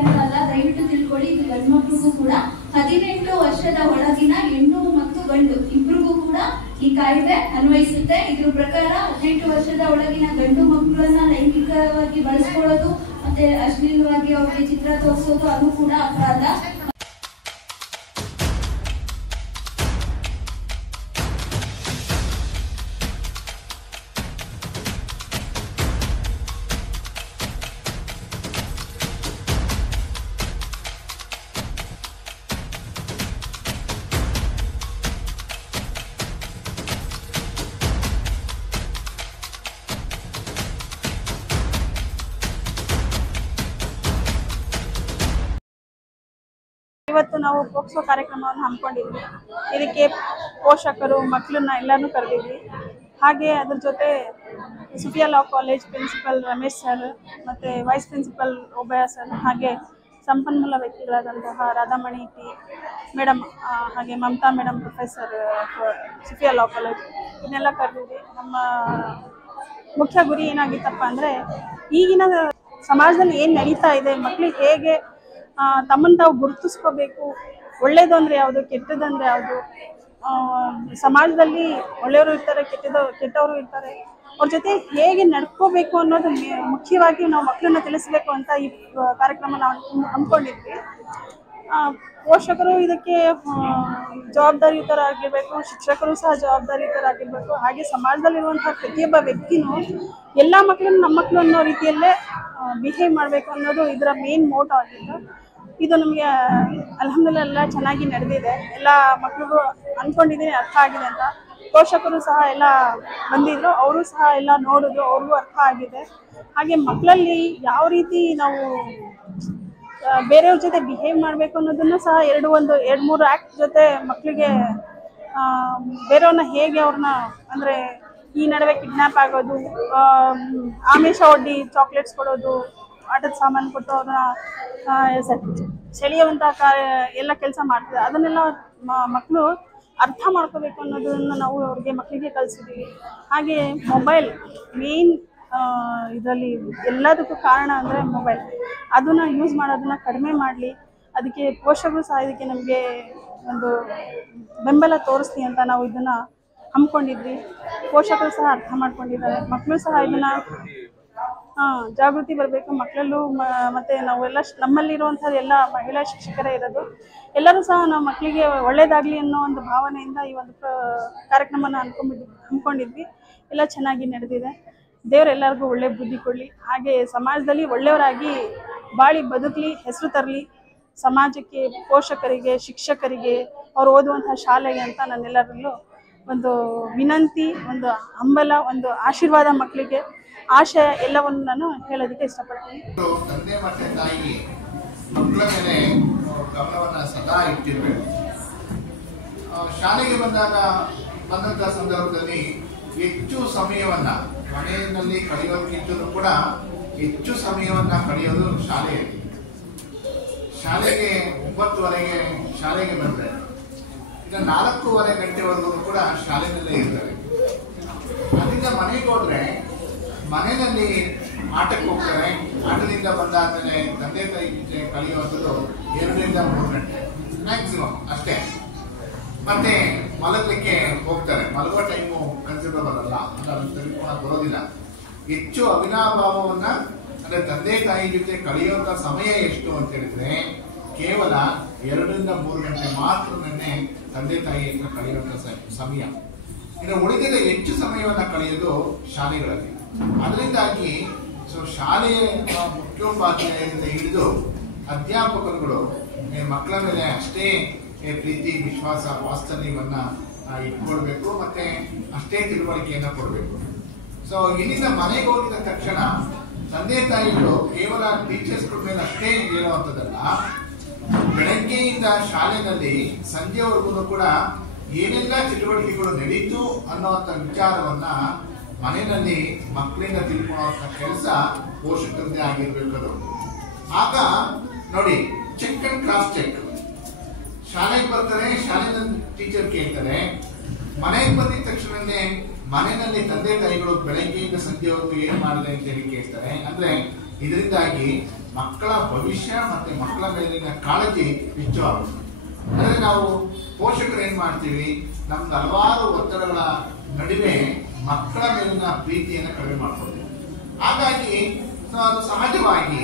ಅಂತ ಅಲ್ಲ, ದಯವಿಟ್ಟು ತಿಳ್ಕೊಳ್ಳಿ. ಇದು ಗಂಡು ಮಕ್ಳಿಗೂ ಕೂಡ 18 ವರ್ಷದ ಒಳಗಿನ ಹೆಣ್ಣು ಮತ್ತು ಗಂಡು ಇಬ್ರಿಗೂ ಕೂಡ ಈ ಕಾಯ್ದೆ ಅನ್ವಯಿಸುತ್ತೆ. ಇದ್ರ ಪ್ರಕಾರ 18 ವರ್ಷದ ಒಳಗಿನ ಗಂಡು ಮಕ್ಕಳನ್ನ ಲೈಂಗಿಕವಾಗಿ ಬಳಸ್ಕೊಳ್ಳೋದು ಮತ್ತೆ ಅಶ್ಲೀಲವಾಗಿ ಅವ್ರಿಗೆ ಚಿತ್ರ ತೋರಿಸೋದು ಅದು ಕೂಡ ಅಪರಾಧ. ಇವತ್ತು ನಾವು ಪೋಕ್ಸೋ ಕಾರ್ಯಕ್ರಮವನ್ನು ಹಮ್ಮಿಕೊಂಡಿದ್ವಿ. ಇದಕ್ಕೆ ಪೋಷಕರು ಮಕ್ಕಳನ್ನ ಎಲ್ಲರನ್ನೂ ಕರೆದಿದ್ವಿ. ಹಾಗೆ ಅದ್ರ ಜೊತೆ Sufiya law college principal Ramesh sir ಮತ್ತು ವೈಸ್ ಪ್ರಿನ್ಸಿಪಲ್ ಒಬ್ಬಯ್ಯ ಸರ್, ಹಾಗೆ ಸಂಪನ್ಮೂಲ ವ್ಯಕ್ತಿಗಳಾದಂತಹ ರಾಧಾಮಣಿ ಟಿ ಮೇಡಮ್, ಹಾಗೆ Mamata madam professor Sufiya law college, ಇದನ್ನೆಲ್ಲ ಕರೆದಿದ್ವಿ. ನಮ್ಮ ಮುಖ್ಯ ಗುರಿ ಏನಾಗಿತ್ತಪ್ಪ ಅಂದರೆ, ಈಗಿನ ಸಮಾಜದಲ್ಲಿ ಏನು ನಡೀತಾ ಇದೆ, ಮಕ್ಕಳಿಗೆ ಹೇಗೆ ತಮ್ಮನ್ನು ತಾವು ಗುರುತಿಸ್ಕೋಬೇಕು, ಒಳ್ಳೇದು ಅಂದರೆ ಯಾವುದು, ಕೆಟ್ಟದಂದರೆ ಯಾವುದು, ಸಮಾಜದಲ್ಲಿ ಒಳ್ಳೆಯವರು ಇರ್ತಾರೆ, ಕೆಟ್ಟವರು ಇರ್ತಾರೆ, ಅವ್ರ ಜೊತೆ ಹೇಗೆ ನಡ್ಕೋಬೇಕು ಅನ್ನೋದು ಮುಖ್ಯವಾಗಿ ನಾವು ಮಕ್ಕಳನ್ನ ತಿಳಿಸ್ಬೇಕು ಅಂತ ಈ ಕಾರ್ಯಕ್ರಮ ನಾವು ಹಮ್ಮಿಕೊಂಡಿದ್ವಿ. ಪೋಷಕರು ಇದಕ್ಕೆ ಜವಾಬ್ದಾರಿಯುತರಾಗಿರಬೇಕು, ಶಿಕ್ಷಕರು ಸಹ ಜವಾಬ್ದಾರಿಯುತರಾಗಿರಬೇಕು. ಹಾಗೆ ಸಮಾಜದಲ್ಲಿರುವಂತಹ ಪ್ರತಿಯೊಬ್ಬ ವ್ಯಕ್ತಿನೂ ಎಲ್ಲ ಮಕ್ಕಳನ್ನು ನಮ್ಮ ಮಕ್ಕಳು ಅನ್ನೋ ರೀತಿಯಲ್ಲೇ ಬಿಹೇವ್ ಮಾಡಬೇಕು ಅನ್ನೋದು ಇದರ ಮೇನ್ ಮೋಟೋ ಆಗಿತ್ತು. ಇದು ನಮಗೆ ಅಲ್ಹಮ್ದುಲಿಲ್ಲಾಹ್ ಎಲ್ಲ ಚೆನ್ನಾಗಿ ನಡೆದಿದೆ. ಎಲ್ಲ ಮಕ್ಕಳಿಗೂ ಅಂದ್ಕೊಂಡಿದ್ದೀನಿ ಅರ್ಥ ಆಗಿದೆ ಅಂತ. ಪೋಷಕರು ಸಹ ಎಲ್ಲ ಬಂದಿದ್ರು, ಅವರು ಸಹ ಎಲ್ಲ ನೋಡಿದ್ರು, ಅವ್ರಿಗೂ ಅರ್ಥ ಆಗಿದೆ. ಹಾಗೆ ಮಕ್ಕಳಲ್ಲಿ ಯಾವ ರೀತಿ ನಾವು ಬೇರೆಯವ್ರ ಜೊತೆ ಬಿಹೇವ್ ಮಾಡಬೇಕು ಅನ್ನೋದನ್ನು ಸಹ 2-3 ಆ್ಯಕ್ಟ್ ಜೊತೆ ಮಕ್ಕಳಿಗೆ ಬೇರೆಯವ್ರನ್ನ ಹೇಗೆ ಅವ್ರನ್ನ ಅಂದರೆ ಈ ನಡುವೆ ಕಿಡ್ನ್ಯಾಪ್ ಆಗೋದು, ಆಮಿಷ ಒಡ್ಡಿ ಚಾಕ್ಲೇಟ್ಸ್ ಕೊಡೋದು, ಆಟದ ಸಾಮಾನು ಕೊಟ್ಟು ಅವ್ರನ್ನ ಸೆಳೆಯುವಂಥ ಎಲ್ಲ ಕೆಲಸ ಮಾಡ್ತಾರೆ. ಅದನ್ನೆಲ್ಲ ಮಕ್ಕಳು ಅರ್ಥ ಮಾಡ್ಕೋಬೇಕು ಅನ್ನೋದನ್ನು ನಾವು ಅವ್ರಿಗೆ ಮಕ್ಕಳಿಗೆ ಕಲಿಸಿದ್ದೀವಿ. ಹಾಗೆ ಮೊಬೈಲ್ ಮೇನ್ ಇದರಲ್ಲಿ ಎಲ್ಲದಕ್ಕೂ ಕಾರಣ ಅಂದರೆ ಮೊಬೈಲ್. ಅದನ್ನು ಯೂಸ್ ಮಾಡೋದನ್ನು ಕಡಿಮೆ ಮಾಡಲಿ, ಅದಕ್ಕೆ ಪೋಷಕರು ಸಹ ಇದಕ್ಕೆ ನಮಗೆ ಒಂದು ಬೆಂಬಲ ತೋರಿಸ್ಲಿ ಅಂತ ನಾವು ಇದನ್ನು ಹಮ್ಮಿಕೊಂಡಿದ್ವಿ. ಪೋಷಕರು ಸಹ ಅರ್ಥ ಮಾಡ್ಕೊಂಡಿದ್ದಾರೆ, ಮಕ್ಕಳು ಸಹ ಇದನ್ನು ಜಾಗೃತಿ ಬರಬೇಕು ಮಕ್ಕಳಲ್ಲೂ. ಮತ್ತು ನಾವೆಲ್ಲ ನಮ್ಮಲ್ಲಿರುವಂಥದ್ದು ಎಲ್ಲ ಮಹಿಳಾ ಶಿಕ್ಷಕರೇ ಇರೋದು, ಎಲ್ಲರೂ ಸಹ ನಾವು ಮಕ್ಕಳಿಗೆ ಒಳ್ಳೆಯದಾಗಲಿ ಅನ್ನೋ ಒಂದು ಭಾವನೆಯಿಂದ ಈ ಒಂದು ಕಾರ್ಯಕ್ರಮನ ಹಮ್ಮಿಕೊಂಡಿದ್ವಿ. ಎಲ್ಲ ಚೆನ್ನಾಗಿ ನಡೆದಿದೆ. ದೇವರೆಲ್ಲರಿಗೂ ಒಳ್ಳೆ ಬುದ್ಧಿ ಕೊಡಲಿ, ಹಾಗೆ ಸಮಾಜದಲ್ಲಿ ಒಳ್ಳೆಯವರಾಗಿ ಬಾಳಿ ಬದುಕಲಿ, ಹೆಸರು ತರಲಿ ಸಮಾಜಕ್ಕೆ, ಪೋಷಕರಿಗೆ, ಶಿಕ್ಷಕರಿಗೆ, ಅವ್ರು ಓದುವಂಥ ಶಾಲೆಗೆ ಅಂತ ನನ್ನೆಲ್ಲರಲ್ಲೂ ಒಂದು ವಿನಂತಿ, ಒಂದು ಹಂಬಲ, ಒಂದು ಆಶೀರ್ವಾದ, ಮಕ್ಕಳಿಗೆ ಆಶಯ ಎಲ್ಲವನ್ನು ನಾನು ಹೇಳೋದಕ್ಕೆ ಇಷ್ಟಪಡ್ತೀನಿ. ತಂದೆ ಮತ್ತು ತಾಯಿ ಮಕ್ಕಳ ಮೇಲೆ ಗಮನವನ್ನು ಸದಾ ಇಟ್ಟಿರಬೇಕು. ಶಾಲೆಗೆ ಬಂದಂಥ ಸಂದರ್ಭದಲ್ಲಿ ಹೆಚ್ಚು ಸಮಯವನ್ನು ಮನೆಯಲ್ಲಿ ಕಳೆಯೋದಕ್ಕಿಂತಲೂ ಕೂಡ ಹೆಚ್ಚು ಸಮಯವನ್ನು ಕಳೆಯೋದು ಶಾಲೆಯಲ್ಲಿ. ಶಾಲೆಗೆ 9:30ಗೆ ಶಾಲೆಗೆ ಬಂದರೆ ಈಗ 4:15 ಗಂಟೆವರೆಗೂ ಕೂಡ ಶಾಲೆಯಲ್ಲೇ ಇರ್ತಾರೆ. ಅಲ್ಲಿಂದ ಮನೆಗೆ ಹೋದ್ರೆ ಮನೆಯಲ್ಲಿ ಆಟಕ್ಕೆ ಹೋಗ್ತಾರೆ. ಆಟದಿಂದ ಬಂದಾದ್ಮೇಲೆ ತಂದೆ ತಾಯಿ ಜೊತೆ ಕಳೆಯುವಂಥದ್ದು 2-3 ಗಂಟೆ ಮ್ಯಾಕ್ಸಿಮಮ್ ಅಷ್ಟೇ. ಮತ್ತೆ ಮಲಗಲಿಕ್ಕೆ ಹೋಗ್ತಾರೆ. ಮಲಗುವ ಟೈಮು ಕನ್ಸಿಡರ್ ಬರಲ್ಲ, ಅದನ್ನು ತೆಗೆದುಕೊಂಡು ಬರೋದಿಲ್ಲ. ಹೆಚ್ಚು ಅವಿನಾಭಾವವನ್ನ ಅಂದ್ರೆ ತಂದೆ ತಾಯಿ ಜೊತೆ ಕಳೆಯುವಂತ ಸಮಯ ಎಷ್ಟು ಅಂತ ಹೇಳಿದ್ರೆ ಕೇವಲ 2-3 ಗಂಟೆ ಮಾತ್ರ ತಂದೆ ತಾಯಿ ಹತ್ರ ಕಳೆಯುವಂತ ಸಮಯ. ಇನ್ನು ಉಳಿದಿದ್ದ ಹೆಚ್ಚು ಸಮಯವನ್ನ ಕಳೆಯೋದು ಶಾಲೆಗಳಲ್ಲಿ. ಅದರಿಂದಾಗಿ ಶಾಲೆಯ ಮುಖ್ಯೋಪಾಧ್ಯಾಯರಿಂದ ಹಿಡಿದು ಅಧ್ಯಾಪಕರುಗಳು ಮಕ್ಕಳ ಮೇಲೆ ಅಷ್ಟೇ ಪ್ರೀತಿ, ವಿಶ್ವಾಸ, ವಾತ್ಸಲ್ಯವನ್ನ ಇಟ್ಕೊಳ್ಬೇಕು, ಮತ್ತೆ ಅಷ್ಟೇ ತಿಳುವಳಿಕೆಯನ್ನ ಕೊಡಬೇಕು. ಇಲ್ಲಿಂದ ಮನೆಗೆ ಹೋಗಿದ ತಕ್ಷಣ ತಂದೆ ತಾಯಿಗಳು ಕೇವಲ ಟೀಚರ್ಸ್ಗಳ ಮೇಲೆ ಅಷ್ಟೇ ಹೇಳುವಂಥದ್ದಲ್ಲ, ಬೆಳಗ್ಗೆಯಿಂದ ಶಾಲೆಯಲ್ಲಿ ಸಂಜೆವರೆಗೂ ಕೂಡ ಏನೆಲ್ಲ ಚಟುವಟಿಕೆಗಳು ನಡೀತು ಅನ್ನುವಂಥ ವಿಚಾರವನ್ನ ಮನೆಯಲ್ಲಿ ಮಕ್ಕಳಿಂದ ತಿಳ್ಕೊಳ್ಳುವಂಥ ಕೆಲಸ ಪೋಷಕರದ್ದೇ ಆಗಿರ್ಬೇಕು. ಆಗ ನೋಡಿ, ಚೆಕ್ ಅಂಡ್ ಕ್ರಾಸ್ ಚೆಕ್. ಶಾಲೆಗೆ ಬರ್ತಾರೆ, ಶಾಲೆಯಲ್ಲಿ ಟೀಚರ್ ಕೇಳ್ತಾರೆ, ಮನೆಗೆ ಬಂದಿದ ತಕ್ಷಣನೇ ಮನೆಯಲ್ಲಿ ತಂದೆ ತಾಯಿಗಳು ಬೆಳಗ್ಗೆಯಿಂದ ಸಂಜೆವರೆಗೂ ಏನ್ ಮಾಡಿದೆ ಅಂತ ಹೇಳಿ ಕೇಳ್ತಾರೆ. ಅಂದ್ರೆ ಇದರಿಂದಾಗಿ ಮಕ್ಕಳ ಭವಿಷ್ಯ ಮತ್ತೆ ಮಕ್ಕಳ ಮೇಲಿನ ಕಾಳಜಿ ಹೆಚ್ಚಾಗುತ್ತೆ. ಅಂದ್ರೆ ನಾವು ಪೋಷಕರು ಏನ್ ಮಾಡ್ತೀವಿ, ನಮ್ದು ಹಲವಾರು ಒತ್ತಡಗಳ ನಡುವೆ ಮಕ್ಕಳ ಮೇಲಿನ ಪ್ರೀತಿಯನ್ನು ಕಡಿಮೆ ಮಾಡ್ಕೊಳ್ತೀವಿ. ಹಾಗಾಗಿ ಅದು ಸಹಜವಾಗಿ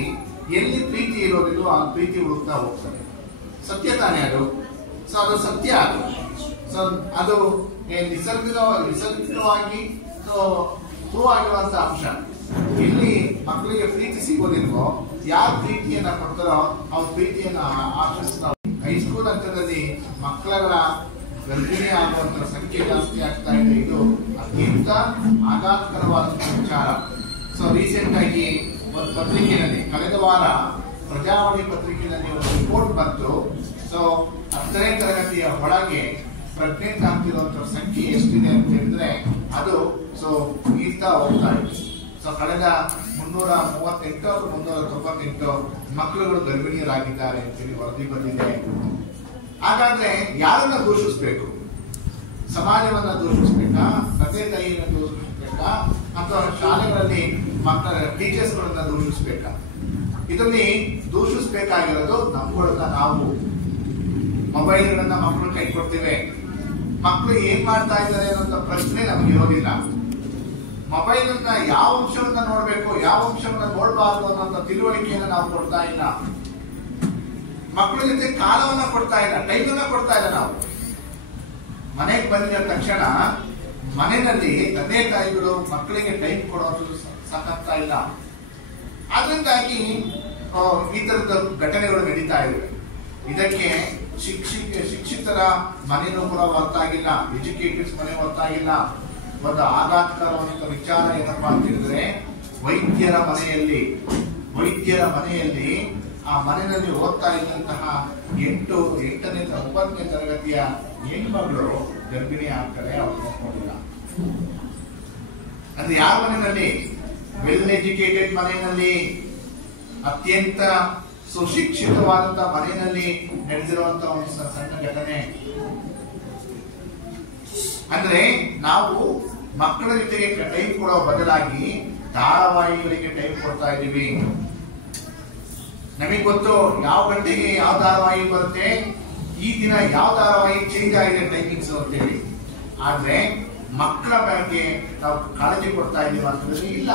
ಎಲ್ಲಿ ಪ್ರೀತಿ ಇರೋದಿಲ್ಲ ಆ ಪ್ರೀತಿ ಹುಡುಕ್ತಾ ಹೋಗ್ತದೆ. ಸತ್ಯ ತಾನೇ ಅದು. ಸೊ ಅದು ಸತ್ಯ. ಸೊ ಅದು ನಿಸರ್ಗಿಕವಾಗಿ ಪ್ರೂವ್ ಆಗಿರುವಂತ ಅಂಶ. ಇಲ್ಲಿ ಮಕ್ಕಳಿಗೆ ಪ್ರೀತಿ ಸಿಗೋದಿಲ್ವೋ, ಯಾರು ಪ್ರೀತಿಯನ್ನ ಕೊಡ್ತಾರೋ ಅವ್ರ ಪ್ರೀತಿಯನ್ನ ಆಚರಿಸ್ತಾವ. ಹೈಸ್ಕೂಲ್ ಹಂತದಲ್ಲಿ ಮಕ್ಕಳ ಗರ್ಭಿಣಿ ಆಗುವಂತ ಸಂಖ್ಯೆ ಜಾಸ್ತಿ ಆಗ್ತಾ ಇದೆ. ಇದು ಅತ್ಯಂತ ಆಘಾತಕರವಾದಂತಹ ವಿಚಾರ. ಸೊ ರೀಸೆಂಟ್ ಆಗಿ ಒಂದು ಪತ್ರಿಕೆಯಲ್ಲಿ ಕಳೆದ ವಾರ ಪ್ರಜಾವಾಣಿ ಪತ್ರಿಕೆಯಲ್ಲಿ ಒಂದು ರಿಪೋರ್ಟ್ ಬಂತು. ಸೊ 10ನೇ ತರಗತಿಯ ಒಳಗೆ ಪ್ರೆಗ್ನೆಂಟ್ ಆಗ್ತಿರುವಂತಹ ಸಂಖ್ಯೆ ಎಷ್ಟಿದೆ ಅಂತ ಹೇಳಿದ್ರೆ ಅದು ಮೀರ್ತಾ ಹೋಗ್ತಾ ಇದೆ. ಸೊ ಕಳೆದ 338 398 ಮಕ್ಕಳುಗಳು ಗರ್ಭಿಣಿಯರಾಗಿದ್ದಾರೆ ಅಂತೇಳಿ ವರದಿ ಬಂದಿದೆ. ಹಾಗಾದ್ರೆ ಯಾರನ್ನ ದೂಷಿಸ್ಬೇಕು? ಸಮಾಜವನ್ನ ದೂಷಿಸ್ಬೇಕಾ, ತಂದೆ ತಾಯಿಯನ್ನ ದೂಷಿಸ್ಬೇಕಾ, ಅಥವಾ ಶಾಲೆಗಳಲ್ಲಿ ಮಕ್ಕಳ ಟೀಚರ್ಸ್ ಗಳನ್ನ ದೂಷಿಸ್ಬೇಕಾ? ಇದರಲ್ಲಿ ದೂಷಿಸ್ಬೇಕಾಗಿರೋದು ನಮ್ಗಳನ್ನ ನಾವು. ಮೊಬೈಲ್ಗಳನ್ನ ಮಕ್ಕಳು ಕೈ ಕೊಡ್ತೇವೆ. ಮಕ್ಕಳು ಏನ್ ಮಾಡ್ತಾ ಇದ್ದಾರೆ ಅನ್ನೋ ಪ್ರಶ್ನೆ ನಮ್ಗೆ ಇರೋದಿಲ್ಲ. ಮೊಬೈಲ್ ಅನ್ನ ಯಾವ ಅಂಶವನ್ನ ನೋಡ್ಬೇಕು, ಯಾವ ಅಂಶವನ್ನ ನೋಡಬಾರ್ದು ಅನ್ನೋ ತಿಳುವಳಿಕೆಯನ್ನ ನಾವು ಕೊಡ್ತಾ ಇಲ್ಲ. ಮಕ್ಕಳ ಜೊತೆ ಕಾಲವನ್ನ ಕೊಡ್ತಾ ಇಲ್ಲ, ಟೈಮನ್ನ ಕೊಡ್ತಾ ಇಲ್ಲ. ನಾವು ಮನೆಗೆ ಬಂದಿದ ತಕ್ಷಣ ಮನೆಯಲ್ಲಿ ತಂದೆ ತಾಯಿಗಳು ಮಕ್ಕಳಿಗೆ ಟೈಮ್ ಕೊಡೋದು ಸಾಕಾಗ್ತಾ ಇಲ್ಲ. ಅದರಿಂದಾಗಿ ಈ ತರದ ಘಟನೆಗಳು ನಡೀತಾ ಇವೆ. ಇದಕ್ಕೆ ಶಿಕ್ಷಿತರ ಮನೆಯೂ ಕೂಡ ಹೊರತಾಗಿಲ್ಲ, ಎಜುಕೇಟೆಡ್ಸ್ ಮನೆ ಹೊರತಾಗಿಲ್ಲ. ಒಂದು ಆಘಾತಕರವಾದಂತಹ ವಿಚಾರ ಏನಪ್ಪಾ ಅಂತ ಹೇಳಿದ್ರೆ, ವೈದ್ಯರ ಮನೆಯಲ್ಲಿ ಆ ಮನೆಯಲ್ಲಿ ಓದ್ತಾ ಇದ್ದಂತಹ 8ನೇ 9ನೇ ತರಗತಿಯ ಹೆಣ್ಮಗಳು ಗರ್ಭಿಣಿ ಆಗ್ತಾರೆ. ಅವ್ರು ನೋಡ್ಕೊಂಡಿಲ್ಲ. ಅಂದ್ರೆ ಯಾವ ಮನೆಯಲ್ಲಿ? ವೆಲ್ ಎಜುಕೇಟೆಡ್ ಮನೆಯಲ್ಲಿ, ಅತ್ಯಂತ ಸುಶಿಕ್ಷಿತವಾದಂತಹ ಮನೆಯಲ್ಲಿ ನಡೆದಿರುವಂತಹ ಒಂದು ಸಣ್ಣ ಘಟನೆ. ಅಂದ್ರೆ ನಾವು ಮಕ್ಕಳ ಜೊತೆಗೆ ಟೈಮ್ ಕೊಡೋ ಬದಲಾಗಿ ಧಾರಾವಾಹಿಗಳಿಗೆ ಟೈಮ್ ಕೊಡ್ತಾ ಇದ್ದೀವಿ. ನಮಗೆ ಗೊತ್ತು ಯಾವ ಗಂಟೆಗೆ ಯಾವ ಧಾರಾವಾಹಿ ಬರುತ್ತೆ, ಈ ದಿನ ಯಾವ ಧಾರಾವಾಹಿ ಚೇಂಜ್ ಆಗಿದೆ ಟೈಮಿಂಗ್ಸ್ ಅಂತೇಳಿ. ಆದ್ರೆ ಮಕ್ಕಳ ಬಗ್ಗೆ ನಾವು ಕಾಳಜಿ ಕೊಡ್ತಾ ಇದೀವಿ ಅಂತಂದ್ರೆ ಇಲ್ಲ.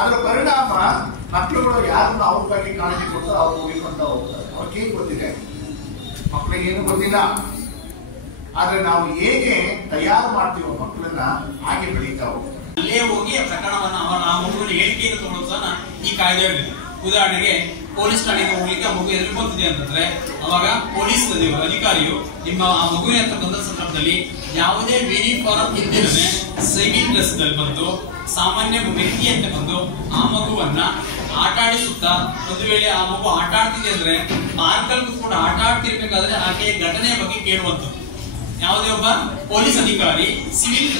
ಅದರ ಪರಿಣಾಮ ಮಕ್ಕಳುಗಳು ಯಾರನ್ನ ಅವ್ರ ಬಗ್ಗೆ ಕಾಳಜಿ ಕೊಡ್ತಾರೋ ಅವ್ರು ಹೋಗಿಕೊಂತ ಹೋಗ್ತಾರೆ. ಅವ್ರಿಗೇನು ಗೊತ್ತಿದೆ? ಮಕ್ಕಳಿಗೆ ಏನು ಗೊತ್ತಿಲ್ಲ. ಆದ್ರೆ ನಾವು ಹೇಗೆ ತಯಾರು ಮಾಡ್ತೀವೋ ಮಕ್ಕಳನ್ನ ಹಾಗೆ ಬೆಳೀತಾ ಹೋಗ್ತಾರೆ. ಅಲ್ಲೇ ಹೋಗಿ ಆ ಪ್ರಕರಣವನ್ನ ಆ ಮಗುವಿನ ಹೇಳಿಕೆಯನ್ನು ತಗೊಳ್ಳೋದು ಸಹ ಈ ಕಾಯ್ದೆ ಹೇಳಿದೆ. ಉದಾಹರಣೆಗೆ ಪೊಲೀಸ್ ಠಾಣೆಗೆ ಹೋಗ್ಲಿಕ್ಕೆ ಆ ಮಗು ಎದುರ್ಕೊಂತಿದೆ ಅಂತಂದ್ರೆ ಅವಾಗ ಪೊಲೀಸ್ ಅಧಿಕಾರಿಯು ನಿಮ್ಮ ಆ ಮಗುವಿನ ಹತ್ರ ಬಂದ ಸಂದರ್ಭದಲ್ಲಿ ಯಾವುದೇ ಯೂನಿಫಾರ್ಮ್ ಇದ್ದಿರದೆ ಸಿವಿಲ್ ಡ್ರೆಸ್ ದಲ್ಲಿ ಬಂದು ಸಾಮಾನ್ಯ ವ್ಯಕ್ತಿಯಂತೆ ಬಂದು ಆ ಮಗುವನ್ನ ಆಟ ಆಡಿಸುತ್ತಾ, ಒಂದು ವೇಳೆ ಆ ಮಗು ಆಟ ಆಡ್ತಿದೆ ಅಂದ್ರೆ ಪಾರ್ಕಲ್ ಕೂಡ ಆಟ ಆಡ್ತಿರ್ಬೇಕಾದ್ರೆ ಆಕೆಯ ಘಟನೆಯ ಬಗ್ಗೆ ಕೇಳುವಂಥದ್ದು. ಯಾವುದೇ ಒಬ್ಬ ಪೊಲೀಸ್ ಅಧಿಕಾರಿ ಸಿವಿಲ್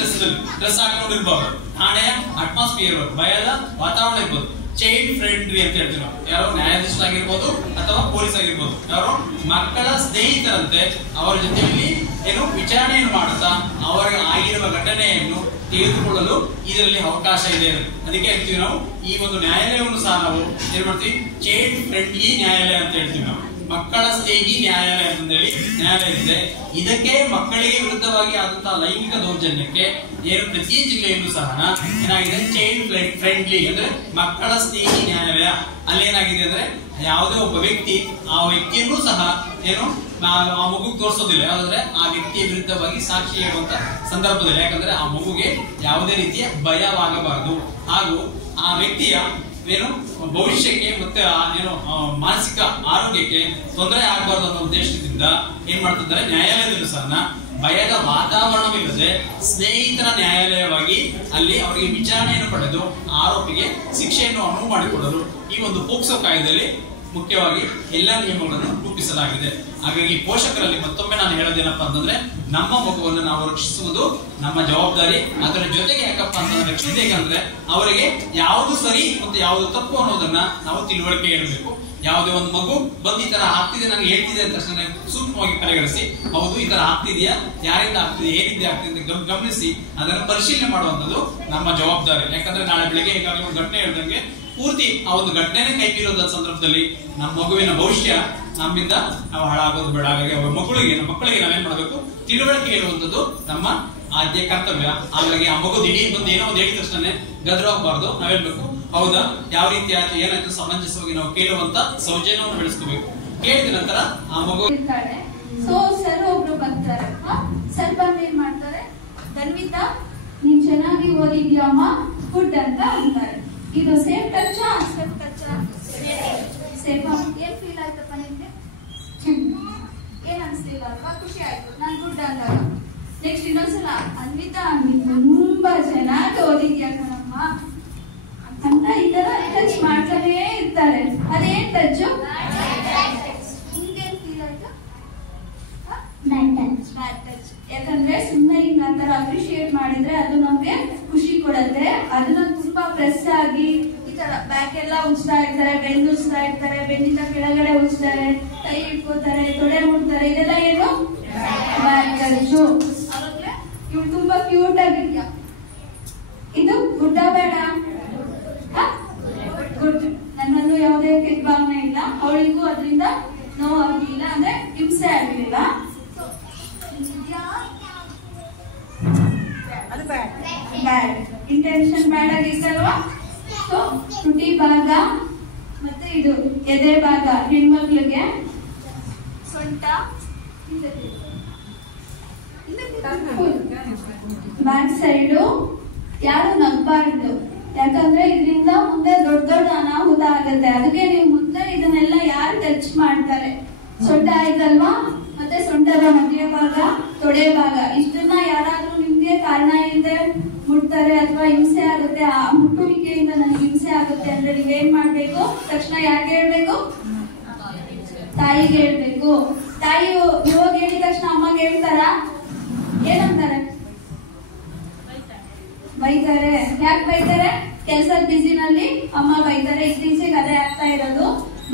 ಡ್ರೆಸ್ ಹಾಕೊಂಡಿರ್ಬೋದು, ಠಾಣೆಯ ಅಟ್ಮಾಸ್ಫಿಯರ್ ಭಯದ ವಾತಾವರಣ ಇರ್ಬೋದು, ಚೈಲ್ಡ್ ಫ್ರೆಂಡ್ಲಿ ಅಂತ ಹೇಳ್ತೀವಿ ನಾವು. ಯಾರೋ ನ್ಯಾಯಾಧೀಶರಾಗಿರ್ಬೋದು ಅಥವಾ ಪೊಲೀಸ್ ಆಗಿರ್ಬೋದು, ಯಾರೋ ಮಕ್ಕಳ ಸ್ನೇಹಿತರಂತೆ ಅವರ ಜೊತೆಯಲ್ಲಿ ಏನು ವಿಚಾರಣೆಯನ್ನು ಮಾಡುತ್ತಾ ಅವರಿಗೆ ಆಗಿರುವ ಘಟನೆಯನ್ನು ತೆಗೆದುಕೊಳ್ಳಲು ಇದರಲ್ಲಿ ಅವಕಾಶ ಇದೆ. ಅದಕ್ಕೆ ಹೇಳ್ತೀವಿ ನಾವು ಈ ಒಂದು ನ್ಯಾಯಾಲಯವನ್ನು ಸಹ ನಾವು ಏನ್ ಮಾಡ್ತೀವಿ, ಚೈಲ್ಡ್ ಫ್ರೆಂಡ್ಲಿ ನ್ಯಾಯಾಲಯ ಅಂತ ಹೇಳ್ತೀವಿ ನಾವು. ಮಕ್ಕಳ ಸ್ನೇಹಿ ನ್ಯಾಯಾಲಯ ಅಂತೇಳಿ ನ್ಯಾಯಾಲಯ ಇದೆ. ಇದಕ್ಕೆ ಮಕ್ಕಳಿಗೆ ವಿರುದ್ಧವಾಗಿ ಆದಂತಹ ಲೈಂಗಿಕ ದೌರ್ಜನ್ಯಕ್ಕೆ ಏನು ಪ್ರತಿ ಜಿಲ್ಲೆಯಲ್ಲೂ ಸಹ ಏನಾಗಿದೆ, ಚೈಲ್ಡ್ ಫ್ರೆಂಡ್ಲಿ ಅಂದ್ರೆ ಮಕ್ಕಳ ಸ್ನೇಹಿ ನ್ಯಾಯಾಲಯ. ಅಲ್ಲಿ ಏನಾಗಿದೆ ಅಂದ್ರೆ ಯಾವುದೇ ಒಬ್ಬ ವ್ಯಕ್ತಿ ಆ ವ್ಯಕ್ತಿಯನ್ನು ಸಹ ಏನು ಆ ಮಗುಗೆ ತೋರಿಸೋದಿಲ್ಲ. ಯಾವ್ದಂದ್ರೆ ಆ ವ್ಯಕ್ತಿಯ ವಿರುದ್ಧವಾಗಿ ಸಾಕ್ಷಿ ಹೇಳುವಂತ ಸಂದರ್ಭದಲ್ಲಿ, ಯಾಕಂದ್ರೆ ಆ ಮಗುಗೆ ಯಾವುದೇ ರೀತಿಯ ಭಯವಾಗಬಾರದು ಹಾಗೂ ಆ ವ್ಯಕ್ತಿಯ ಏನು ಭವಿಷ್ಯಕ್ಕೆ ಮತ್ತೆ ಏನು ಮಾನಸಿಕ ಆರೋಗ್ಯಕ್ಕೆ ತೊಂದರೆ ಆಗಬಾರದು ಅನ್ನೋ ಉದ್ದೇಶದಿಂದ ಏನ್ ಮಾಡ್ತಿದ್ದಾರೆ, ನ್ಯಾಯಾಲಯದಲ್ಲೂ ಸಹ ಭಯದ ವಾತಾವರಣವಿಲ್ಲದೆ ಸ್ನೇಹಿತರ ನ್ಯಾಯಾಲಯವಾಗಿ ಅಲ್ಲಿ ಅವರಿಗೆ ವಿಚಾರಣೆಯನ್ನು ಪಡೆದು ಆರೋಪಿಗೆ ಶಿಕ್ಷೆಯನ್ನು ಅನುವು ಮಾಡಿಕೊಡಲು ಈ ಒಂದು ಪೋಕ್ಸೋ ಕಾಯ್ದೆಯಲ್ಲಿ ಮುಖ್ಯವಾಗಿ ಎಲ್ಲಾ ನಿಯಮಗಳನ್ನು ರೂಪಿಸಲಾಗಿದೆ. ಹಾಗಾಗಿ ಪೋಷಕರಲ್ಲಿ ಮತ್ತೊಮ್ಮೆ ನಾನು ಹೇಳೋದೇನಪ್ಪ ಅಂತಂದ್ರೆ, ನಮ್ಮ ಮಗುವನ್ನು ನಾವು ರಕ್ಷಿಸುವುದು ನಮ್ಮ ಜವಾಬ್ದಾರಿ. ಅದರ ಜೊತೆಗೆ ಯಾಕಪ್ಪ ಅಂತಂದ್ರೆ ರಕ್ಷಿಸಬೇಕು ಅಂದ್ರೆ ಅವರಿಗೆ ಯಾವುದು ಸರಿ ಮತ್ತು ಯಾವುದು ತಪ್ಪು ಅನ್ನೋದನ್ನ ನಾವು ತಿಳುವಳಿಕೆ ಹೇಳಬೇಕು. ಯಾವುದೇ ಒಂದು ಮಗು ಬಂದು ಈ ತರ ಆಗ್ತಿದೆ ನನಗೆ ಹೇಳ್ತಿದೆ ಅಂತ ತಕ್ಷಣ ಸೂಕ್ಷ್ಮವಾಗಿ ಪರಿಗಣಿಸಿ, ಹೌದು ಈ ತರ ಆಗ್ತಿದೆಯಾ, ಯಾರಿಂದ ಆಗ್ತಿದೆ, ಏನಿದೆ ಆಗ್ತಿದೆ ಅಂತ ಗಮನಿಸಿ ಅದನ್ನು ಪರಿಶೀಲನೆ ಮಾಡುವಂತದ್ದು ನಮ್ಮ ಜವಾಬ್ದಾರಿ. ಯಾಕಂದ್ರೆ ನಾಳೆ ಬೆಳಗ್ಗೆ ಈಗಾಗಲೇ ಒಂದು ಘಟನೆ ಹೇಳಿದಂಗೆ ಪೂರ್ತಿ ಆ ಒಂದು ಘಟನೆ ಕೈ ಬೀರೋದ ಸಂದರ್ಭದಲ್ಲಿ ನಮ್ಮ ಮಗುವಿನ ಭವಿಷ್ಯ ನಮ್ಮಿಂದ ನಾವು ಹಾಳಾಗೋದು ಬೇಡ. ಹಾಗಾಗಿ ನಮ್ಮ ಮಕ್ಕಳಿಗೆ ನಾವೇನ್ ಮಾಡಬೇಕು, ತಿಳುವಳಿಕೆ ಹೇಳುವಂಥದ್ದು ನಮ್ಮ ಆದ್ಯ ಕರ್ತವ್ಯ. ಹಾಗಾಗಿ ಆ ಮಗು ದಿಢೀರ್ ಬಂದು ಏನೋ ಒಂದು ಹೇಳಿದ ತಕ್ಷಣ ಗದ್ರೋಗ್ಬಾರ್ದು. ನಾವೇಳ್ಬೇಕು, ಹೌದಾ, ಯಾವ ರೀತಿ ಆಯ್ತು, ಏನಾಯ್ತು ಸಮಂಜಸವಾಗಿ ನಾವು ಕೇಳುವಂತ ಸೌಜನ್ಯವನ್ನು ಬೆಳೆಸ್ಕೋಬೇಕು. ಕೇಳಿದ ನಂತರ ಆ ಮಗು ಇರ್ತಾಳೆ. ಸೊ ಸರ್ ಒಬ್ರು ಬರ್ತಾರೆ. ಸರ್ ಬಂದು ಏನ್ ಮಾಡ್ತಾರೆ, ಧನ್ವಿತಾ ನೀನ್ ಚೆನ್ನಾಗಿ ಓದಿದ್ಯಮ್ಮ, ಗುಡ್ ಅಂತ ಅಂತಾರೆ. ಇದು safe touch safe touch safe. ಏನ್ ಫೀಲ್ ಆಯ್ತಪ್ಪ ನಿಮ್ಗೆ? ಏನ್ ಅನ್ಸ್ಲಿಲ್ಲ ಅಲ್ವಾ? ಖುಷಿ ಆಯ್ತು ನಾನ್ ಗುಡ್ ಅಂದಾಗ. ನೆಕ್ಸ್ಟ್ ಇನ್ನೊಂದ್ಸಲ, ಅನ್ವಿತಾ ನೀನ್ ತುಂಬಾ ಚೆನ್ನಾಗಿ ಓದಿದ್ಯಾ ಕಣಮ್ಮ ಅಂತ ಈ ತರ ಟಚ್ ಮಾಡ್ತಾನೆ ಇರ್ತಾರೆ. ಅದೇನ್ ಟಚ್? ನಿಮ್ಗೇನ್ ಫೀಲ್ ಆಯ್ತು? ಬ್ಯಾಡ್ ಟಚ್. ಯಾಕಂದ್ರೆ ಸುಮ್ಮನೆ ಹಿಂಗ್ ಆತರ ಅಪ್ರಿಶಿಯೇಟ್ ಮಾಡಿದ್ರೆ ಅದು ನಮ್ಗೆ ಖುಷಿ ಕೊಡತ್ತೆ. ಅದನ್ನ ತುಂಬಾ ಪ್ರೆಸ್ ಆಗಿ ಈ ತರ ಬ್ಯಾಕ್ ಎಲ್ಲ ಉಜ್ತಾ ಇರ್ತಾರೆ, ಬೆನ್ನು ಉಜ್ತಾ ಇರ್ತಾರೆ, ಬೆನ್ನಿಂದ ಕೆಳಗಡೆ ಉಜ್ತಾರೆ, ಕೈ ಇಟ್ಕೋತಾರೆ, ತೊಡೆ ಮುಡ್ತಾರೆ, ಇದೆಲ್ಲ ಏನು ಬ್ಯಾಡ್ ಟಚ್. ಅವಾಗ್ಲೇ ಇವ್ಳು ತುಂಬಾ ಕ್ಯೂಟ್ ಆಗಿದ್ಯಾ, ಇದು ಗುಡ್ಡ ಬೇಡ? ಗುಡ್. ನನ್ನಲ್ಲೂ ಯಾವುದೇ ಕೆಟ್ಟ ಭಾವನೆ ಇಲ್ಲ, ಅವಳಿಗೂ ಅದರಿಂದ ನೋವಾಗಿಲ್ಲ, ಅಂದ್ರೆ ಹಿಂಸೆ ಆಗಿಲ್ಲ. ಬ್ಯಾಡ್ ಇಂಟೆನ್ಷನ್ ಬ್ಯಾಡ್ ಆಗಿತ್ತಲ್ವಾ? ಸೊ ತುಟಿ ಭಾಗ ಮತ್ತೆ ಇದು ಎದೆ ಭಾಗ ಹೆಣ್ಮಕ್ಳಿಗೆ ಸೊಂಟ ಬ್ಯಾಕ್ ಸೈಡು ಯಾರು ನಗ್ಬಾರ್ದು. ಯಾಕಂದ್ರೆ ಇದರಿಂದ ಮುಂದೆ ದೊಡ್ಡ ದೊಡ್ಡ ಅನಾಹುತ ಆಗತ್ತೆ. ಅದಕ್ಕೆ ನೀವು ಮುಂದೆ ಇದನ್ನೆಲ್ಲ ಯಾರು ಟಚ್ ಮಾಡ್ತಾರೆ, ಸೊಂಟ ಆಯ್ತಲ್ವಾ, ಮತ್ತೆ ಸೊಂಟದ ಮಧ್ಯ ಭಾಗ, ತೊಡೆ ಭಾಗ, ಇಷ್ಟನ್ನ ಯಾರಾದ್ರೂ ನಿಮ್ಗೆ ಕಾರಣ ಇಲ್ಲದೆ ಮುಟ್ತಾರೆ ಅಥವಾ ಹಿಂಸೆ ಆಗುತ್ತೆ, ಆ ಮುಟ್ಟುವಿಕೆಯಿಂದ ನನಗೆ ಹಿಂಸೆ ಆಗುತ್ತೆ ಅಂದ್ರೆ ನೀವೇನ್ ಮಾಡ್ಬೇಕು? ತಕ್ಷಣ ಯಾರಿಗೆ ಹೇಳ್ಬೇಕು? ತಾಯಿಗೆ ಹೇಳ್ಬೇಕು. ತಾಯಿ ಇವಾಗ ಹೇಳಿದ ತಕ್ಷಣ ಅಮ್ಮಗೆ ಹೇಳ್ತಾರ? ಏನಂತಾರೆ? ಬೈತಾರೆ. ಯಾಕೆ ಬೈತಾರೆ? ಕೆಲ್ಸದ ಬಿಸಿನಲ್ಲಿ ಅಮ್ಮ ಬೈತಾರೆ. ಇತ್ತೀಚೆಗೆ ಅದೇ ಆಗ್ತಾ ಇರೋದು.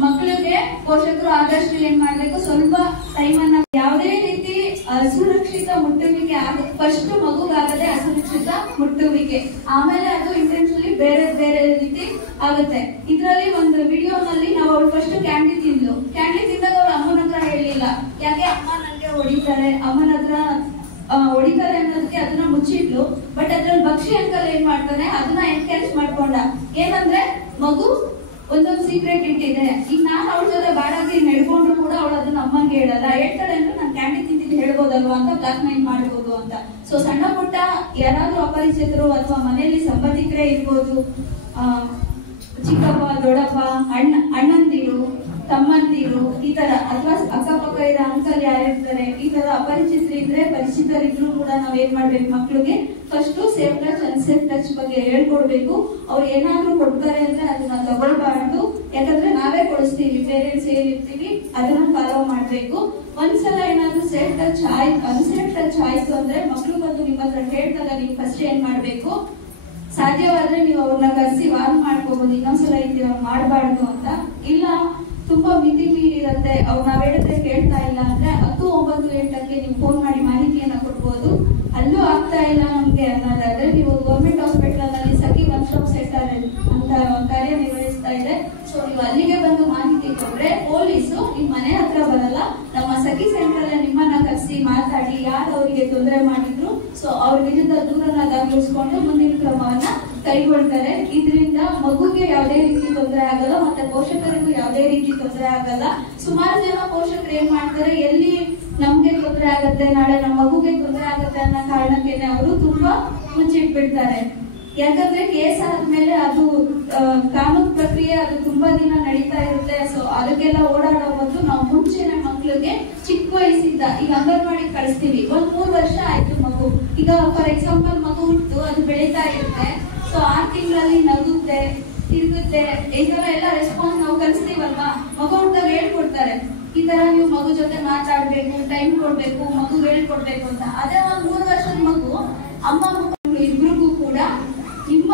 ಮಕ್ಕಳಿಗೆ ಪೋಷಕರು ಆದಷ್ಟು ಏನ್ ಮಾಡ್ಬೇಕು, ಸ್ವಲ್ಪ ಟೈಮ್ ಅನ್ನ, ಯಾವುದೇ ರೀತಿ ಅಸುರಕ್ಷಿತ ಮುಟ್ಟುವಿಕೆ ಫಸ್ಟ್ ಮಗುಗಾಗದೆ ಅಸುರಕ್ಷಿತ ಮುಟ್ಟುವಿಕೆ, ಆಮೇಲೆ ಅದು ಇಂಟೆನ್ಷನಲಿ ಬೇರೆ ಬೇರೆ ರೀತಿ ಆಗುತ್ತೆ. ಇದ್ರಲ್ಲಿ ಒಂದು ವಿಡಿಯೋನಲ್ಲಿ ನಾವು ಅವ್ರು ಫಸ್ಟ್ ಕ್ಯಾಂಡಿ ತಿಂದಾಗ ಅವ್ರ ಅಮ್ಮನ ಹತ್ರ ಹೇಳಿಲ್ಲ. ಯಾಕೆ? ಅಮ್ಮ ನನ್ಗೆ ಹೊಡಿತಾರೆ, ಅಮ್ಮನ ಹತ್ರ ಹೊಡಿತಾರೆ ಅನ್ನೋದಕ್ಕೆ ಅದನ್ನ ಮುಚ್ಚಿಟ್ಲು. ಬಟ್ ಅದ್ರಲ್ಲಿ ಭಕ್ಷಿ ಅಂಕಲ್ ಏನ್ ಮಾಡ್ತಾನೆ, ಅದನ್ನ ಎನ್ಕರೇಜ್ ಮಾಡ್ಕೊಂಡ. ಏನಂದ್ರೆ ಮಗು ಒಂದೊಂದು ಸೀಕ್ರೆಟ್ ಇಟ್ಟಿದೆ. ಈಗ ನಾನು ಅವಳ ಜೊತೆ ಬಾಡಾಗಿ ನಡ್ಕೊಂಡ್ರು ಕೂಡ ಅವಳು ಅದನ್ನ ಅಮ್ಮಂಗೆ ಹೇಳಲ್ಲ. ಹೇಳ್ತಾಳೆ ಅಂದ್ರೆ ನಾನು ಕ್ಯಾಂಡಿ ತಿಂದಿದ್ದು ಹೇಳ್ಬೋದಲ್ವಾ ಅಂತ ಬ್ಲಾಕ್ ಮೇಲ್ ಮಾಡ್ಬೋದು ಅಂತ. ಸೊ ಸಣ್ಣ ಪುಟ್ಟ ಯಾರಾದ್ರೂ ಅಪರಿಚಿತರು ಅಥವಾ ಮನೆಯಲ್ಲಿ ಸಂಬಂಧಿಕರೇ ಇರ್ಬೋದು, ಚಿಕ್ಕಪ್ಪ, ದೊಡ್ಡಪ್ಪ, ಅಣ್ಣಂದಿರು, ತಮ್ಮಂದಿರು, ಈ ತರ, ಅಥವಾ ಅಕ್ಕಪಕ್ಕ ಇರೋ ಅಂಕಲ್ ಯಾರಿರ್ತಾರೆ, ಈ ತರ ಅಪರಿಚಿತರಿದ್ರೆ, ಪರಿಚಿತರಿದ್ರು ಕೂಡ ನಾವ್ ಏನ್ ಮಾಡ್ಬೇಕು, ಮಕ್ಳಿಗೆ first safe touch unsafe touch ಬಗ್ಗೆ ಹೇಳ್ಕೊಡ್ಬೇಕು. ಅವ್ರು ಏನಾದ್ರೂ ಕೊಡ್ತಾರೆ ಅಂದ್ರೆ ಅದನ್ನ ತಗೊಳ್ಬಾರ್ದು. ಯಾಕಂದ್ರೆ ನಾವೇ ಕೊಡಿಸ್ತೀವಿ, ಪೇರೆಂಟ್ಸ್ ಏನಿರ್ತೀವಿ ಅದನ್ನ ಫಾಲೋ ಮಾಡ್ಬೇಕು. ಒಂದ್ಸಲ ಏನಾದ್ರೂ ಸೇಫ್ ಟಚ್ ಆಯ್ತು, ಅನ್ಸೇಫ್ ಟಚ್ ಆಯ್ತು ಅಂದ್ರೆ ಮಕ್ಳು ಬಂದು ನಿಮ್ಮ ಹತ್ರ ಹೇಳ್ದಾಗ ನೀವು ಫಸ್ಟ್ ಏನ್ ಮಾಡ್ಬೇಕು, ಸಾಧ್ಯವಾದ್ರೆ ನೀವು ಅವ್ರನ್ನ ಕರೆಸಿ ವಾರ್ನ್ ಮಾಡ್ಕೋಬಹುದು, ಇನ್ನೊಂದ್ಸಲ ಇದ್ದೀವಿ ಅವ್ರು ಮಾಡಬಾರ್ದು ಅಂತ. ಇಲ್ಲ ತುಂಬಾ ಮಿತಿ ಮೀರಿರುತ್ತೆ, ಅವ್ರು ನಾವ್ ಹೇಳಿದ್ರೆ ಕೇಳ್ತಾ ಇಲ್ಲ ಅಂದ್ರೆ 10-9-8 ನೀವು ಫೋನ್ ಮಾಡಿ ಮಾಹಿತಿಯನ್ನ ಕೊಡ್ಬೋದು. ಅಲ್ಲೂ ಆಗ್ತಾ ಇಲ್ಲ ನಮ್ಗೆ ಅನ್ನೋದಾದ್ರೆ ನೀವು ಗೌರ್ಮೆಂಟ್ ಹಾಸ್ಪಿಟಲ್ ನಲ್ಲಿ ಸಖಿ ಒನ್ ಸ್ಟಾಪ್ ಸೆಂಟರ್ ಅಂತ ಕಾರ್ಯನಿರ್ವಹಿಸ್ತಾ ಇದೆ. ಸೊ ನೀವು ಅಲ್ಲಿಗೆ ಬಂದು ಮಾಹಿತಿ ಕೊಟ್ರೆ ಪೊಲೀಸು ನಿಮ್ ಮನೆ ಹತ್ರ ಬರಲ್ಲ, ನಮ್ಮ ಸಖಿ ಸೆಂಟರ್ ನಿಮ್ಮನ್ನ ಕರೆಸಿ ಮಾತಾಡಿ ಯಾರು ಅವರಿಗೆ ತೊಂದರೆ ಮಾಡಿದ್ರು ಸೊ ಅವ್ರ ವಿರುದ್ಧ ದೂರನ್ನ ದಾಖಲಿಸಿಕೊಂಡು ಮುಂದಿನ ಕ್ರಮವನ್ನ ಕೈಗೊಳ್ತಾರೆ. ಇದರಿಂದ ಮಗುಗೆ ಯಾವುದೇ ರೀತಿ ತೊಂದರೆ ಆಗಲ್ಲ, ಮತ್ತೆ ಪೋಷಕರಿಗೂ ಯಾವುದೇ ರೀತಿ ತೊಂದರೆ ಆಗಲ್ಲ. ಸುಮಾರು ಜನ ಪೋಷಕರು ಏನ್ ಮಾಡ್ತಾರೆ, ಎಲ್ಲಿ ನಮ್ಗೆ ತೊಂದರೆ ಆಗತ್ತೆ, ನಾಳೆ ನಮ್ಮ ಮಗುಗೆ ತೊಂದರೆ ಆಗತ್ತೆ ಅನ್ನೋ ಕಾರಣಕ್ಕೇನೆ ಅವರು ತುಂಬಾ ಮುಚ್ಚಿಟ್ಬಿಡ್ತಾರೆ. ಯಾಕಂದ್ರೆ ಕೇಸ್ ಆದ್ಮೇಲೆ ಅದು ಕಾನೂನು ಪ್ರಕ್ರಿಯೆ ಅದು ತುಂಬಾ ದಿನ ನಡೀತಾ ಇರುತ್ತೆ. ಸೊ ಅದಕ್ಕೆಲ್ಲ ಓಡಾಡೋ ಬದಲು ನಾವು ಮುಂಚೆನೆ ಮಕ್ಳಿಗೆ ಚಿಕ್ಕ ವಯಸ್ಸಿಂದ, ಈಗ ಅಂಗನವಾಡಿ ಕಳಿಸ್ತೀವಿ, 3 ವರ್ಷ ಆಯ್ತು ಮಗು, ಈಗ ಫಾರ್ ಎಕ್ಸಾಂಪಲ್ ಮಗು ಹುಟ್ಟು ಅದು ಬೆಳೀತಾ ಇರುತ್ತೆ. ಸೊ 6 ತಿಂಗಳಲ್ಲಿ ನಗುತ್ತೆ, ತಿರುಗುತ್ತೆ, ಈ ತರ ಎಲ್ಲ ರೆಸ್ಪಾನ್ಸ್ ನಾವು ಕಲಿಸ್ತೀವಲ್ವಾ, ಮಗು ಹುಟ್ಟಿದಾಗ ಹೇಳ್ಕೊಡ್ತಾರೆ ಈ ತರ ನೀವು ಮಗು ಜೊತೆ ಮಾತಾಡ್ಬೇಕು, ಟೈಮ್ ಕೊಡ್ಬೇಕು, ಮಗು ಹೇಳ್ಕೊಡ್ಬೇಕು ಅಂತ. ಅದೇ 3 ವರ್ಷದ ಮಗು ಅಮ್ಮ ಮಕ್ಕಳು ಇಬ್ರಿಗೂ ಕೂಡ ನಿಮ್ಮ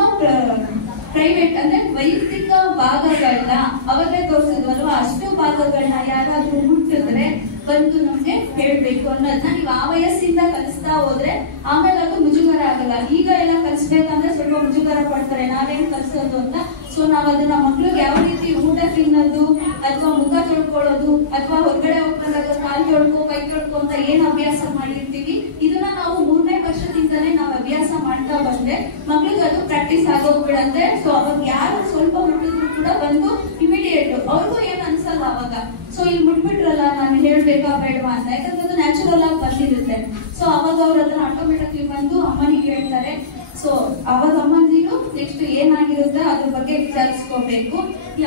ಪ್ರೈವೇಟ್ ಅಂದ್ರೆ ವೈಯಕ್ತಿಕ ಭಾಗಗಳನ್ನ ಅವಾಗಲೇ ತೋರಿಸಿದ್ವಲ್ವಾ, ಅಷ್ಟು ಭಾಗಗಳನ್ನ ಯಾರಾದ್ರೂ ಮುಟ್ಟಿದ್ರೆ ಬಂದು ನಮ್ಗೆ ಹೇಳ್ಬೇಕು ಅನ್ನೋದನ್ನ ನೀವು ಆ ವಯಸ್ಸಿಂದ ಕಲಿಸ್ತಾ ಹೋದ್ರೆ ಆಮೇಲೆ ಅದು ಮುಜುಗರ ಆಗಲ್ಲ. ಈಗ ಎಲ್ಲ ಕಲಿಸ್ಬೇಕಂದ್ರೆ ಸ್ವಲ್ಪ ಮುಜುಗರ ಪಡ್ತಾರೆ, ನಾವೇನ್ ಕಲಿಸೋದು ಅಂತ. ಸೊ ನಾವ್ ಅದನ್ನ ಮಕ್ಳಿಗೆ ಯಾವ ರೀತಿ ಊಟ ತಿನ್ನೋದು ಅಥವಾ ಮುಖ ತೊಳ್ಕೊಳ್ಳೋದು ಅಥವಾ ಹೊರಗಡೆ ಹೋಗ್ಕೊಂಡಾಗ ಕಾಲ್ ತೊಳ್ಕೊ ಕೈ ತೊಳ್ಕೊ ಅಂತ ಏನ್ ಅಭ್ಯಾಸ ಮಾಡಿರ್ತೀವಿ, ಇದನ್ನ ನಾವು 3ನೇ ವರ್ಷದಿಂದನೇ ನಾವು ಅಭ್ಯಾಸ ಮಾಡ್ತಾ ಬಂದ್ರೆ ಮಕ್ಳಿಗೆ ಅದು ಪ್ರಾಕ್ಟೀಸ್ ಆಗೋಗ್ಬಿಡತ್ತೆ. ಸೊ ಅವಾಗ ಯಾರು ಸ್ವಲ್ಪ ಮುಟ್ಟಿದ್ರು ಕೂಡ ಬಂದು ಇಮಿಡಿಯೇಟ್ ಅವ್ರಿಗೂ ಏನ್ ಅನ್ಸಲ್ಲ ಅವಾಗ. ಸೊ ಇಲ್ಲಿ ಮುಟ್ಬಿಟ್ರಲ್ಲ ನಾನು ಹೇಳ್ಬೇಕಾ ಬೇಡವಾ ಅಂತ, ಯಾಕಂದ್ರೆ ಅದು ನ್ಯಾಚುರಲ್ ಆಗಿ ಬಂದಿರುತ್ತೆ. ಸೊ ಅವಾಗ ಅವ್ರ ಅದನ್ನ ಆಟೋಮೆಟಿಕ್ಲಿ ಬಂದು ಅಮ್ಮನಿಗೆ ಹೇಳ್ತಾರೆ. ಸೊ ಅವಾಗ ಅಮ್ಮಂದಿರು ನೆಕ್ಸ್ಟ್ ಏನಾಗಿರುತ್ತೆ ಅದ್ರ ಬಗ್ಗೆ ವಿಚಾರಿಸ್ಕೋಬೇಕು.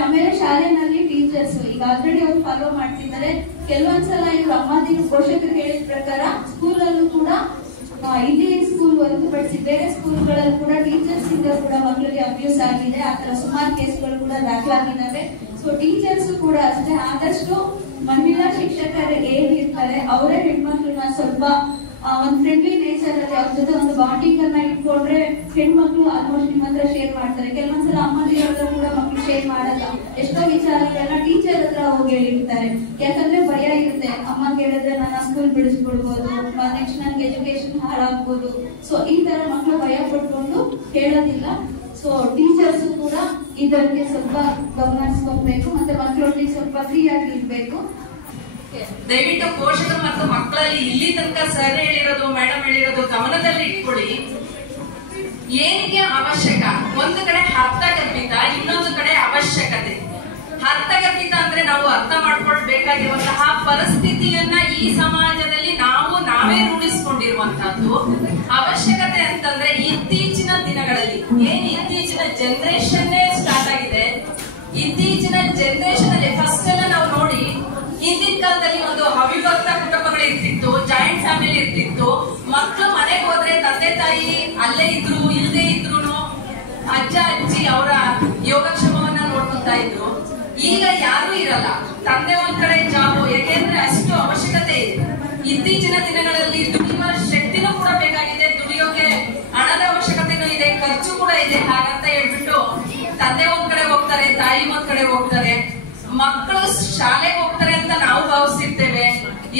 ಆಮೇಲೆ ಶಾಲೆನಲ್ಲಿ ಟೀಚರ್ಸ್ ಈಗ ಆಲ್ರೆಡಿ ಅವ್ರು ಫಾಲೋ ಮಾಡ್ತಿದ್ದಾರೆ. ಕೆಲವೊಂದ್ಸಲ ಇವ್ರು ಅಮ್ಮಂದಿರು ಪೋಷಕರು ಹೇಳಿದ ಪ್ರಕಾರ ಸ್ಕೂಲಲ್ಲೂ ಕೂಡ ಇಲ್ಲಿ ಸ್ಕೂಲ್ ಹೊರತುಪಡಿಸಿ ಬೇರೆ ಸ್ಕೂಲ್ಗಳಲ್ಲಿ ಕೂಡ ಟೀಚರ್ಸ್ ಇಂದ ಕೂಡ ಮಕ್ಕಳಿಗೆ ಅಬ್ಯೂಸ್ ಆಗಿದೆ. ಆತರ ಸುಮಾರು ಕೇಸ್ಗಳು ಕೂಡ ದಾಖಲಾಗಿದ್ದಾವೆ. ಸೊ ಟೀಚರ್ಸ್ ಕೂಡ ಅಷ್ಟೇ, ಆದಷ್ಟು ಮಹಿಳಾ ಶಿಕ್ಷಕರು ಏನಿರ್ತಾರೆ ಅವರೇ ಹೆಣ್ಮಕ್ಳನ್ನ ಸ್ವಲ್ಪ ಒಂದ್ ಫ್ರೆಂಡ್ಲಿ ನೇಚರ್ ಅಲ್ಲಿ ಅವ್ರ ಜೊತೆ ಒಂದು ಬಾಂಡಿಂಗ್ ಅನ್ನ ಇಟ್ಕೊಂಡ್ರೆ ಹೆಣ್ಮಕ್ಳು ಆಲ್ಮೋಸ್ಟ್ ನಿಮ್ಮ ಹತ್ರ ಶೇರ್ ಮಾಡ್ತಾರೆ. ಕೆಲವೊಂದ್ಸಲ ಅಮ್ಮಂದಿರ ಹತ್ರ ಕೂಡ ಮಕ್ಳು ಶೇರ್ ಮಾಡಲ್ಲ. ಎಷ್ಟೋ ವಿಚಾರಗಳನ್ನ ಟೀಚರ್ ಹತ್ರ ಹೋಗಿ ಹೇಳಿರ್ತಾರೆ, ಯಾಕಂದ್ರೆ ಭಯ ಇರುತ್ತೆ. ಅಮ್ಮ ಕೇಳಿದ್ರೆ ನನ್ನ ಸ್ಕೂಲ್ ಬಿಡಿಸ್ಬಿಡ್ಬೋದು, ನೆಕ್ಸ್ಟ್ ನನ್ಗೆ ಎಜುಕೇಶನ್ ಹಾಳಾಗ್ಬೋದು. ಸೊ ಈ ತರ ಮಕ್ಳು ಭಯ ಪಡ್ಕೊಂಡು ಹೇಳೋದಿಲ್ಲ. ಸೊ ಟೀಚರ್ಸ್ ಕೂಡ ಇದಕ್ಕೆ ಸ್ವಲ್ಪ ಗಮನಿಸ್ಕೊಬೇಕು, ಮತ್ತೆ ಮಕ್ಕಳೊಟ್ಟಿಗೆ ಸ್ವಲ್ಪ ಫ್ರೀ ಆಗಿ ಇರ್ಬೇಕು. ದಯವಿಟ್ಟು ಪೋಷಕರು ಮತ್ತು ಮಕ್ಕಳಲ್ಲಿ ಇಲ್ಲಿ ತನಕ ಸರ್ ಹೇಳಿರೋದು ಮೇಡಮ್ ಹೇಳಿರೋದು ಗಮನದಲ್ಲಿ ಇಟ್ಕೊಳ್ಳಿ. ಏನಿಗೆ ಅವಶ್ಯಕ, ಒಂದು ಕಡೆ ಅರ್ಥಗರ್ಭಿತ, ಇನ್ನೊಂದು ಕಡೆ ಅವಶ್ಯಕತೆ. ಅರ್ಥಗರ್ಭಿತ ಅಂದ್ರೆ ನಾವು ಅರ್ಥ ಮಾಡ್ಕೊಳ್ಬೇಕಾಗಿರುವಂತಹ ಪರಿಸ್ಥಿತಿಯನ್ನ ಈ ಸಮಾಜದಲ್ಲಿ ನಾವೇ ರೂಢಿಸಿಕೊಂಡಿರುವಂತಹದ್ದು. ಅವಶ್ಯಕತೆ ಅಂತಂದ್ರೆ ಇತ್ತೀಚಿನ ದಿನಗಳಲ್ಲಿ ಇತ್ತೀಚಿನ ಜನರೇಷನ್ ಸ್ಟಾರ್ಟ್ ಆಗಿದೆ. ಇತ್ತೀಚಿನ ಜನರೇಷನ್ ಅಲ್ಲಿ ಫಸ್ಟ್ ಎಲ್ಲ ನಾವು ನೋಡಿ, ಹಿಂದಿನ ಕಾಲದಲ್ಲಿ ಒಂದು ಅವಿಭಕ್ತ ಕುಟುಂಬಗಳು ಇರ್ತಿತ್ತು, ಜಾಯಿಂಟ್ ಫ್ಯಾಮಿಲಿ ಇರ್ತಿತ್ತು. ಮಕ್ಕಳು ಮನೆಗೆ ಹೋದ್ರೆ ತಂದೆ ತಾಯಿ ಅಲ್ಲೇ ಇದ್ರು, ಇಲ್ಲದೆ ಇದ್ರು ಅಜ್ಜ ಅಜ್ಜಿ ಅವರ ಯೋಗಕ್ಷೇಮವನ್ನ ನೋಡ್ಕೊಂತಾ ಇದ್ರು. ಈಗ ಯಾರು ಇರಲ್ಲ, ತಂದೆ ಒಂದ್ ಕಡೆ ಜಾಬ್, ಯಾಕೆಂದ್ರೆ ಅಷ್ಟು ಅವಶ್ಯಕತೆ ಇದೆ. ಇತ್ತೀಚಿನ ದಿನಗಳಲ್ಲಿ ದುಡಿಯುವ ಶಕ್ತಿನೂ ಕೂಡ ಬೇಕಾಗಿದೆ, ದುಡಿಯೋಕೆ ಹಣದ ಅವಶ್ಯಕತೆನೂ ಇದೆ, ಖರ್ಚು ಕೂಡ ಇದೆ. ಹಾಗಂತ ಹೇಳ್ಬಿಟ್ಟು ತಂದೆ ಒಂದ್ ಕಡೆ ಹೋಗ್ತಾರೆ, ತಾಯಿ ಒಂದ್ ಕಡೆ ಹೋಗ್ತಾರೆ, ಮಕ್ಕಳು ಶಾಲೆಗೆ ಹೋಗ್ತಾರೆ ಅಂತ ನಾವು ಭಾವಿಸಿರ್ತೇವೆ.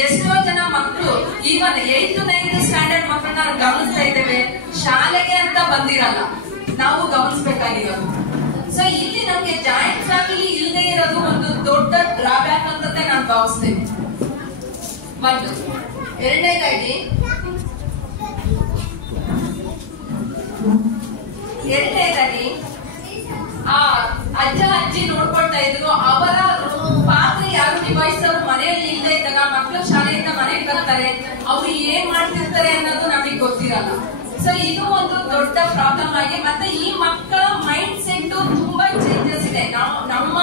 ಎಷ್ಟೋ ಜನ ಮಕ್ಕಳು ಈವನ್ 8th 9th ಸ್ಟ್ಯಾಂಡರ್ಡ್ ಮಕ್ಕಳನ್ನ ಗಮನಿಸ್ತಾ ಇದ್ದೇವೆ, ಶಾಲೆಗೆ ಅಂತ ಬಂದಿರಲ್ಲ. ನಾವು ಗಮನಿಸಬೇಕಾಗಿರೋದು. ಸೊ ಇಲ್ಲಿ ನಮ್ಗೆ ಜಾಯಿಂಟ್ ಫ್ಯಾಮಿಲಿ ಇಲ್ಲದೆ ಇರೋದು ಒಂದು ದೊಡ್ಡ ಡ್ರಾಬ್ಯಾಕ್ ಅಂತ ನಾನು ಭಾವಿಸ್ತೇನೆ. ಒಂದು ಎರಡನೇದಾಗಿ ಆ ಅಜ್ಜ ಅಜ್ಜಿ ನೋಡ್ಕೊಳ್ತಾ ಇದ್ರು, ಅವರ ಪಾತ್ರ ಯಾರು ನಿಭಾಯಿಸೋರು ಮನೆಯಲ್ಲಿ ಇಲ್ಲದೆ ಇದ್ದಾಗ ಮಕ್ಕಳು ಶಾಲೆಯಿಂದ ಮನೆಗೆ ಬರ್ತಾರೆ, ಅವ್ರು ಏನ್ ಮಾಡ್ತಿರ್ತಾರೆ ಅನ್ನೋದು ನಮಗೆ ಗೊತ್ತಿರಲ್ಲ. ಸೊ ಇದು ಒಂದು ದೊಡ್ಡ ಪ್ರಾಬ್ಲಮ್ ಆಗಿ, ಮತ್ತೆ ಈ ಮಕ್ಕಳ ಮೈಂಡ್ ಸೆಟ್ ತುಂಬಾ ಚೇಂಜಸ್ ಇದೆ. ನಮ್ಮ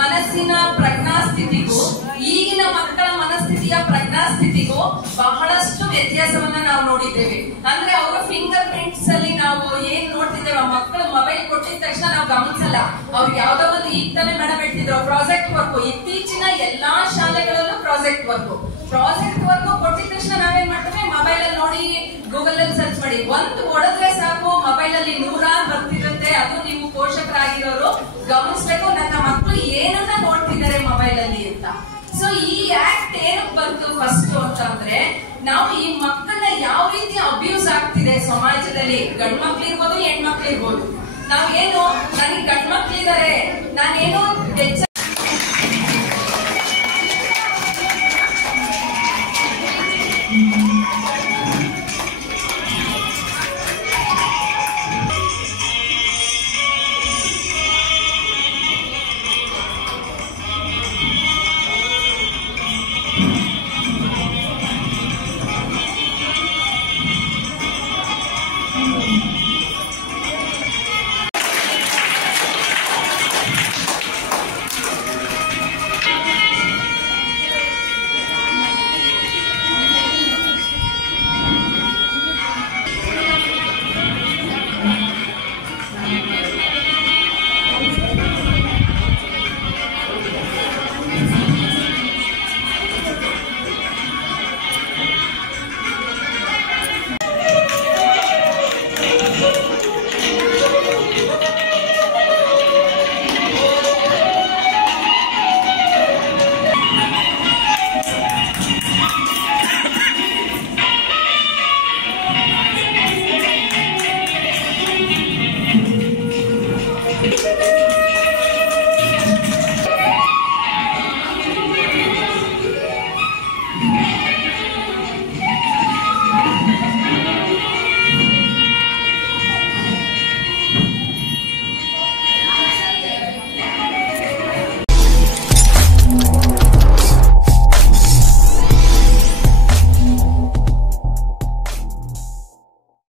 ಮನಸ್ಸಿನ ಪ್ರಜ್ಞಾಸ್ಥಿತಿಗೂ ಈಗಿನ ಮಕ್ಕಳ ಮನಸ್ಥಿತಿಯ ಪ್ರಜ್ಞಾಸ್ಥಿತಿಗೂ ಬಹಳಷ್ಟು ವ್ಯತ್ಯಾಸವನ್ನ ನಾವು ನೋಡಿದ್ದೇವೆ. ಅಂದ್ರೆ ಅವರ ಫಿಂಗರ್ ಪ್ರಿಂಟ್ಸ್ ಅಲ್ಲಿ ನಾವು ಏನ್ ನೋಡ್ತಿದ್ದೇವೆ, ಮಕ್ಕಳು ಮೊಬೈಲ್ ಕೊಟ್ಟಿದ ತಕ್ಷಣ ನಾವು ಗಮನಿಸಲ್ಲ. ಅವ್ರಿಗೆ ಯಾವ್ದೋ ಒಂದು ಈಗ ತಾನೇ ಮೇಡಮ್ ಹೇಳ್ತಿದ್ರು ಪ್ರಾಜೆಕ್ಟ್ ವರ್ಕ್. ಇತ್ತೀಚಿನ ಎಲ್ಲಾ ಶಾಲೆಗಳಲ್ಲೂ ಪ್ರಾಜೆಕ್ಟ್ ವರ್ಕ್ ಕೊಟ್ಟಿದ ತಕ್ಷಣ ನಾವೇನ್ ಮಾಡ್ತೇವೆ, ಮೊಬೈಲ್ ಅಲ್ಲಿ ನೋಡಿ ಗೂಗಲ್ ಅಲ್ಲಿ ಸರ್ಚ್ ಮಾಡಿ ಒಂದು ಹೊಡೆದ್ರೆ ಸಾಕು, ಮೊಬೈಲ್ ಅಲ್ಲಿ 100 ಬರ್ತಿರುತ್ತೆ. ಅದು ನೀವು ಪೋಷಕರಾಗಿರೋರು ಗಮನಿಸ್ಬೇಕು, ನನ್ನ ಮಕ್ಕಳು ಏನನ್ನ ನೋಡ್ತಿದ್ದಾರೆ ಮೊಬೈಲ್ ಅಲ್ಲಿ ಅಂತ. ಸೊ ಈ ಆಕ್ಟ್ ಏನಕ್ಕೆ ಬಂತು ಫಸ್ಟ್ ಅಂತಂದ್ರೆ, ನಾವು ಈ ಮಕ್ಕಳನ್ನ ಯಾವ ರೀತಿ ಅಬ್ಯೂಸ್ ಆಗ್ತಿದೆ ಸಮಾಜದಲ್ಲಿ, ಗಂಡ್ ಮಕ್ಳು ಇರ್ಬೋದು ಹೆಣ್ಮಕ್ಳು ಇರ್ಬೋದು. ನಾವೇನು ನನಗೆ ಗಂಡ್ ಮಕ್ಳಿದ್ದಾರೆ, ನಾನೇನೋ